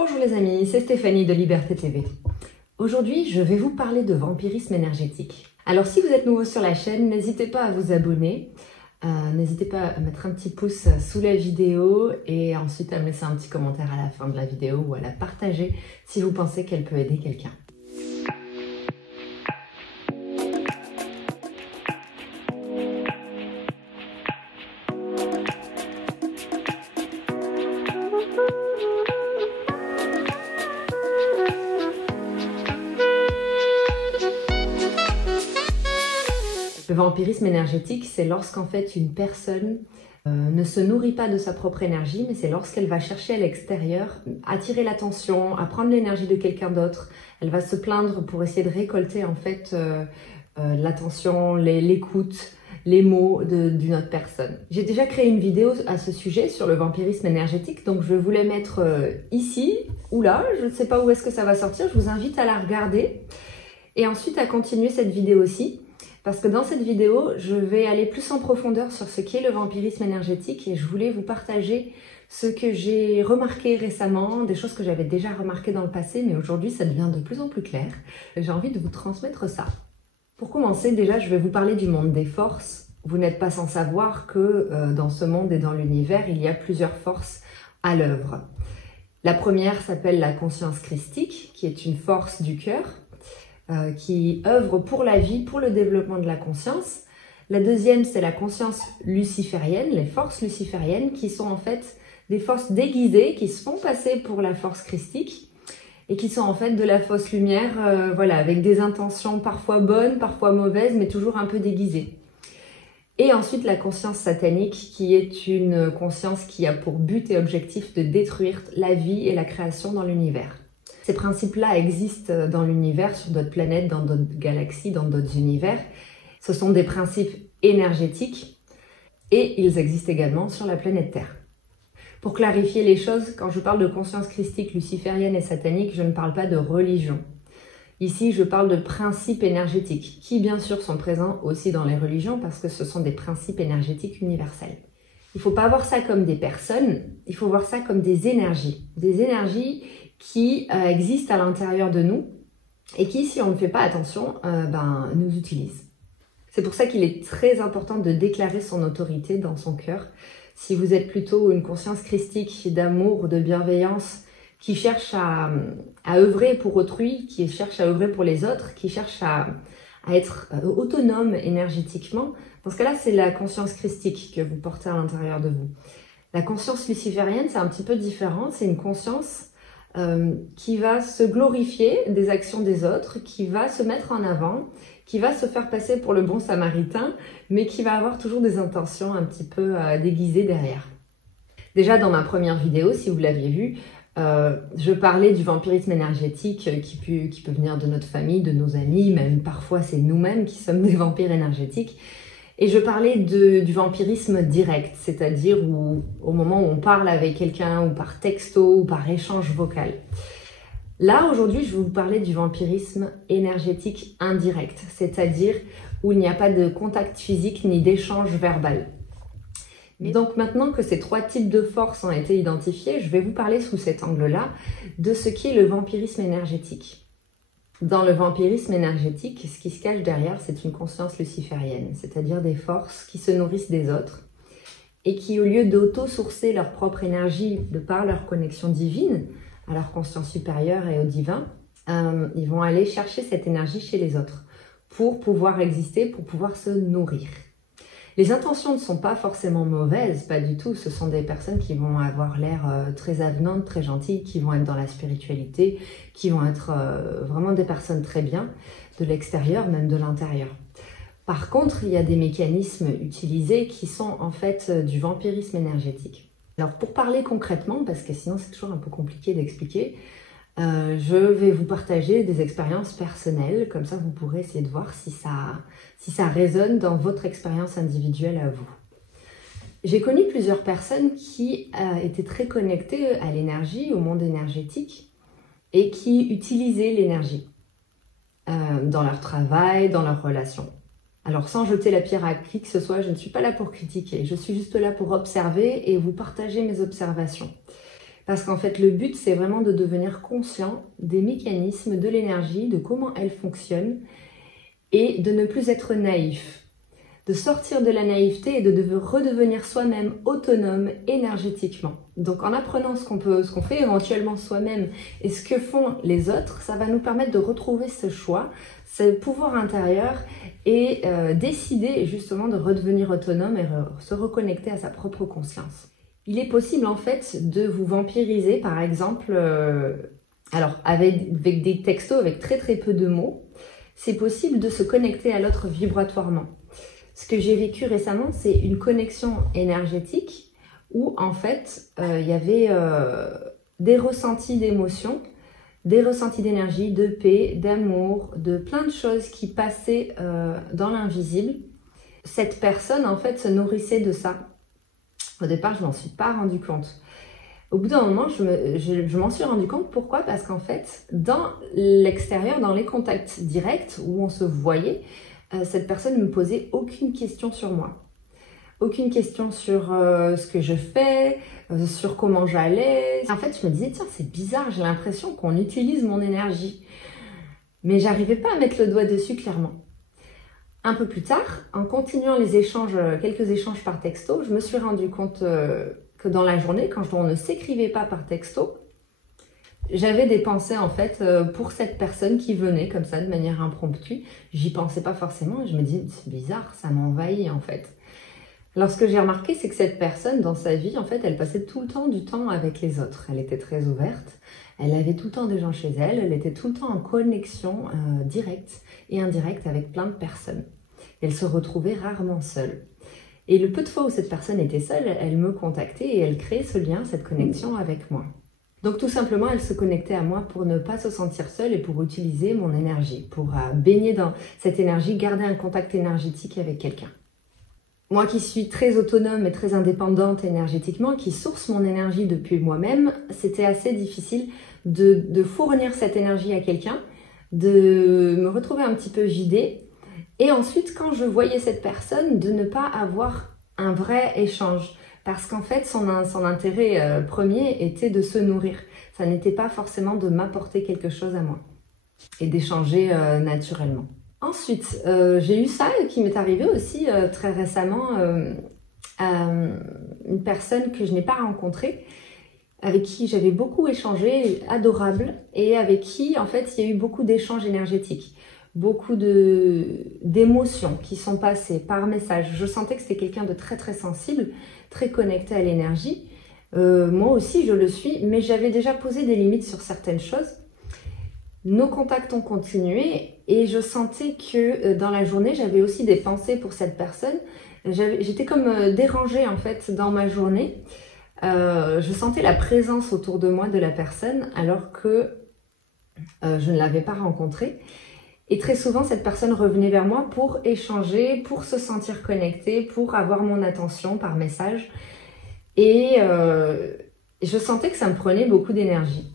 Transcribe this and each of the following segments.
Bonjour les amis, c'est Stéphanie de Liberté TV. Aujourd'hui, je vais vous parler de vampirisme énergétique. Alors si vous êtes nouveau sur la chaîne, n'hésitez pas à vous abonner, n'hésitez pas à mettre un petit pouce sous la vidéo et ensuite à me laisser un petit commentaire à la fin de la vidéo ou à la partager si vous pensez qu'elle peut aider quelqu'un. Le vampirisme énergétique, c'est lorsqu'en fait une personne ne se nourrit pas de sa propre énergie, mais c'est lorsqu'elle va chercher à l'extérieur, attirer l'attention, à prendre l'énergie de quelqu'un d'autre. Elle va se plaindre pour essayer de récolter en fait l'attention, l'écoute, les mots d'une autre personne. J'ai déjà créé une vidéo à ce sujet sur le vampirisme énergétique, donc je voulais mettre ici ou là, je ne sais pas où est-ce que ça va sortir, je vous invite à la regarder et ensuite à continuer cette vidéo aussi. Parce que dans cette vidéo, je vais aller plus en profondeur sur ce qu'est le vampirisme énergétique et je voulais vous partager ce que j'ai remarqué récemment, des choses que j'avais déjà remarquées dans le passé, mais aujourd'hui ça devient de plus en plus clair. J'ai envie de vous transmettre ça. Pour commencer, déjà, je vais vous parler du monde des forces. Vous n'êtes pas sans savoir que dans ce monde et dans l'univers, il y a plusieurs forces à l'œuvre. La première s'appelle la conscience christique, qui est une force du cœur, qui œuvre pour la vie, pour le développement de la conscience. La deuxième, c'est la conscience luciférienne, les forces lucifériennes, qui sont en fait des forces déguisées, qui se font passer pour la force christique, et qui sont en fait de la fausse lumière, voilà, avec des intentions parfois bonnes, parfois mauvaises, mais toujours un peu déguisées. Et ensuite, la conscience satanique, qui est une conscience qui a pour but et objectif de détruire la vie et la création dans l'univers. Ces principes-là existent dans l'univers, sur d'autres planètes, dans d'autres galaxies, dans d'autres univers. Ce sont des principes énergétiques et ils existent également sur la planète Terre. Pour clarifier les choses, quand je parle de conscience christique, luciférienne et satanique, je ne parle pas de religion. Ici, je parle de principes énergétiques, qui bien sûr sont présents aussi dans les religions parce que ce sont des principes énergétiques universels. Il ne faut pas voir ça comme des personnes, il faut voir ça comme des énergies qui existent à l'intérieur de nous et qui, si on ne fait pas attention, nous utilisent. C'est pour ça qu'il est très important de déclarer son autorité dans son cœur. Si vous êtes plutôt une conscience christique d'amour, de bienveillance, qui cherche à œuvrer pour autrui, qui cherche à œuvrer pour les autres, qui cherche à être autonome énergétiquement, dans ce cas-là, c'est la conscience christique que vous portez à l'intérieur de vous. La conscience luciférienne, c'est un petit peu différent. C'est une conscience qui va se glorifier des actions des autres, qui va se mettre en avant, qui va se faire passer pour le bon samaritain, mais qui va avoir toujours des intentions un petit peu déguisées derrière. Déjà dans ma première vidéo, si vous l'aviez vu, je parlais du vampirisme énergétique qui peut venir de notre famille, de nos amis, même parfois c'est nous-mêmes qui sommes des vampires énergétiques. Et je parlais du vampirisme direct, c'est-à-dire au moment où on parle avec quelqu'un, ou par texto, ou par échange vocal. Là, aujourd'hui, je vais vous parler du vampirisme énergétique indirect, c'est-à-dire où il n'y a pas de contact physique ni d'échange verbal. Mais donc maintenant que ces trois types de forces ont été identifiés, je vais vous parler sous cet angle-là de ce qu'est le vampirisme énergétique. Dans le vampirisme énergétique, ce qui se cache derrière, c'est une conscience luciférienne, c'est-à-dire des forces qui se nourrissent des autres et qui, au lieu d'auto-sourcer leur propre énergie de par leur connexion divine, à leur conscience supérieure et au divin, ils vont aller chercher cette énergie chez les autres pour pouvoir exister, pour pouvoir se nourrir. Les intentions ne sont pas forcément mauvaises, pas du tout. Ce sont des personnes qui vont avoir l'air très avenantes, très gentilles, qui vont être dans la spiritualité, qui vont être vraiment des personnes très bien, de l'extérieur, même de l'intérieur. Par contre, il y a des mécanismes utilisés qui sont en fait du vampirisme énergétique. Alors pour parler concrètement, parce que sinon c'est toujours un peu compliqué d'expliquer, je vais vous partager des expériences personnelles, comme ça vous pourrez essayer de voir si ça résonne dans votre expérience individuelle à vous. J'ai connu plusieurs personnes qui étaient très connectées à l'énergie, au monde énergétique, et qui utilisaient l'énergie dans leur travail, dans leurs relations. Alors sans jeter la pierre à qui que ce soit, je ne suis pas là pour critiquer, je suis juste là pour observer et vous partager mes observations. Parce qu'en fait, le but, c'est vraiment de devenir conscient des mécanismes de l'énergie, de comment elle fonctionne, et de ne plus être naïf. De sortir de la naïveté et de redevenir soi-même autonome énergétiquement. Donc en apprenant ce qu'on fait éventuellement soi-même et ce que font les autres, ça va nous permettre de retrouver ce choix, ce pouvoir intérieur et décider justement de redevenir autonome et se reconnecter à sa propre conscience. Il est possible en fait de vous vampiriser par exemple, alors avec des textos avec très très peu de mots, c'est possible de se connecter à l'autre vibratoirement. Ce que j'ai vécu récemment, c'est une connexion énergétique où en fait, il y avait des ressentis d'émotion, des ressentis d'énergie, de paix, d'amour, de plein de choses qui passaient dans l'invisible. Cette personne en fait se nourrissait de ça. Au départ, je m'en suis pas rendu compte. Au bout d'un moment, je m'en suis rendu compte. Pourquoi? Parce qu'en fait, dans l'extérieur, dans les contacts directs où on se voyait, cette personne ne me posait aucune question sur moi. Aucune question sur ce que je fais, sur comment j'allais. En fait, je me disais, tiens, c'est bizarre, j'ai l'impression qu'on utilise mon énergie. Mais j'arrivais pas à mettre le doigt dessus clairement. Un peu plus tard, en continuant les échanges, quelques échanges par texto, je me suis rendu compte que dans la journée, quand on ne s'écrivait pas par texto, j'avais des pensées en fait pour cette personne qui venait comme ça de manière impromptue. J'y pensais pas forcément et je me dis c'est bizarre, ça m'envahit en fait. Alors ce que j'ai remarqué, c'est que cette personne dans sa vie, en fait, elle passait tout le temps du temps avec les autres. Elle était très ouverte, elle avait tout le temps des gens chez elle, elle était tout le temps en connexion directe et indirecte avec plein de personnes. Elle se retrouvait rarement seule. Et le peu de fois où cette personne était seule, elle me contactait et elle créait ce lien, cette connexion avec moi. Donc tout simplement, elle se connectait à moi pour ne pas se sentir seule et pour utiliser mon énergie, pour baigner dans cette énergie, garder un contact énergétique avec quelqu'un. Moi qui suis très autonome et très indépendante énergétiquement, qui source mon énergie depuis moi-même, c'était assez difficile de fournir cette énergie à quelqu'un, de me retrouver un petit peu vidée. Et ensuite, quand je voyais cette personne, de ne pas avoir un vrai échange. Parce qu'en fait, son intérêt premier était de se nourrir. Ça n'était pas forcément de m'apporter quelque chose à moi et d'échanger naturellement. Ensuite, j'ai eu ça qui m'est arrivé aussi très récemment à une personne que je n'ai pas rencontrée, avec qui j'avais beaucoup échangé, adorable, et avec qui, en fait, il y a eu beaucoup d'échanges énergétiques. Beaucoup d'émotions qui sont passées par message. Je sentais que c'était quelqu'un de très très sensible, très connecté à l'énergie. Moi aussi je le suis, mais j'avais déjà posé des limites sur certaines choses. Nos contacts ont continué et je sentais que dans la journée j'avais aussi des pensées pour cette personne. J'étais comme dérangée en fait dans ma journée. Je sentais la présence autour de moi de la personne alors que je ne l'avais pas rencontrée. Et très souvent, cette personne revenait vers moi pour échanger, pour se sentir connectée, pour avoir mon attention par message. Et je sentais que ça me prenait beaucoup d'énergie.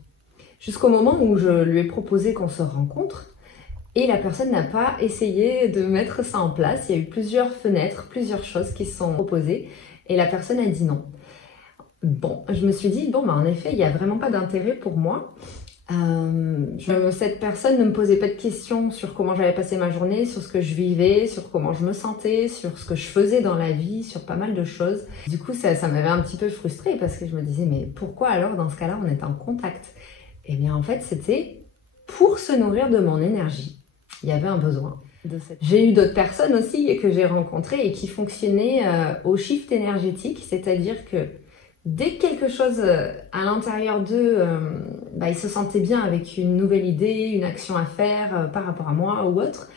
Jusqu'au moment où je lui ai proposé qu'on se rencontre. Et la personne n'a pas essayé de mettre ça en place. Il y a eu plusieurs fenêtres, plusieurs choses qui se sont proposées. Et la personne a dit non. Bon, je me suis dit, bon, en effet, il n'y a vraiment pas d'intérêt pour moi. Cette personne ne me posait pas de questions sur comment j'avais passé ma journée, sur ce que je vivais, sur comment je me sentais, sur ce que je faisais dans la vie, sur pas mal de choses. Du coup, ça m'avait un petit peu frustrée parce que je me disais, mais pourquoi alors dans ce cas-là on est en contact? Eh bien en fait, c'était pour se nourrir de mon énergie. Il y avait un besoin. J'ai eu d'autres personnes aussi que j'ai rencontrées et qui fonctionnaient au shift énergétique, c'est-à-dire que dès que quelque chose à l'intérieur d'eux, ils se sentaient bien avec une nouvelle idée, une action à faire par rapport à moi ou autre,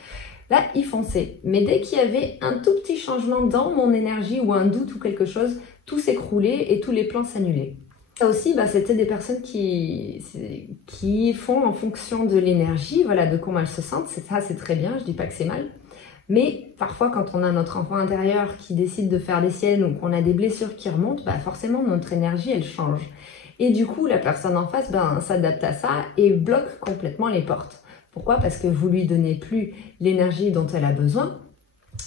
là, ils fonçaient. Mais dès qu'il y avait un tout petit changement dans mon énergie ou un doute ou quelque chose, tout s'écroulait et tous les plans s'annulaient. Ça aussi, c'était des personnes qui font en fonction de l'énergie, voilà, de comment elles se sentent. C'est très bien, je dis pas que c'est mal. Mais parfois, quand on a notre enfant intérieur qui décide de faire des siennes ou qu'on a des blessures qui remontent, forcément, notre énergie, elle change. Et du coup, la personne en face s'adapte à ça et bloque complètement les portes. Pourquoi? Parce que vous lui donnez plus l'énergie dont elle a besoin.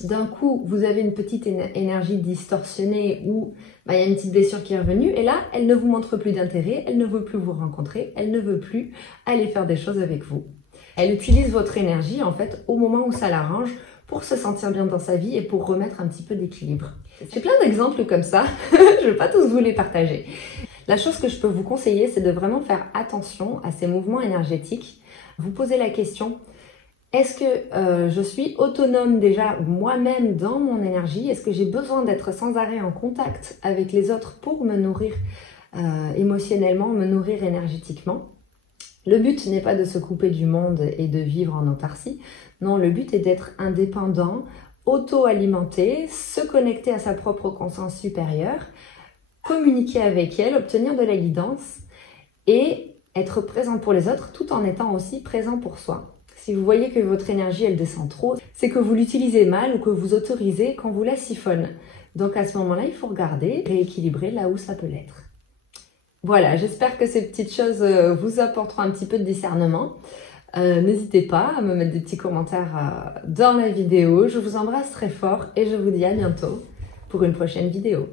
d'un coup, vous avez une petite énergie distorsionnée ou il y a une petite blessure qui est revenue et là, elle ne vous montre plus d'intérêt, elle ne veut plus vous rencontrer, elle ne veut plus aller faire des choses avec vous. Elle utilise votre énergie en fait au moment où ça l'arrange pour se sentir bien dans sa vie et pour remettre un petit peu d'équilibre. J'ai plein d'exemples comme ça, je ne vais pas tous vous les partager. La chose que je peux vous conseiller, c'est de vraiment faire attention à ces mouvements énergétiques. Vous posez la question, est-ce que je suis autonome déjà moi-même dans mon énergie? Est-ce que j'ai besoin d'être sans arrêt en contact avec les autres pour me nourrir émotionnellement, me nourrir énergétiquement? Le but n'est pas de se couper du monde et de vivre en autarcie. Non, le but est d'être indépendant, auto-alimenté, se connecter à sa propre conscience supérieure, communiquer avec elle, obtenir de la guidance et être présent pour les autres tout en étant aussi présent pour soi. Si vous voyez que votre énergie elle descend trop, c'est que vous l'utilisez mal ou que vous autorisez qu'on vous la siphonne. Donc à ce moment-là, il faut regarder, rééquilibrer là où ça peut l'être. Voilà, j'espère que ces petites choses vous apporteront un petit peu de discernement. N'hésitez pas à me mettre des petits commentaires dans la vidéo. Je vous embrasse très fort et je vous dis à bientôt pour une prochaine vidéo.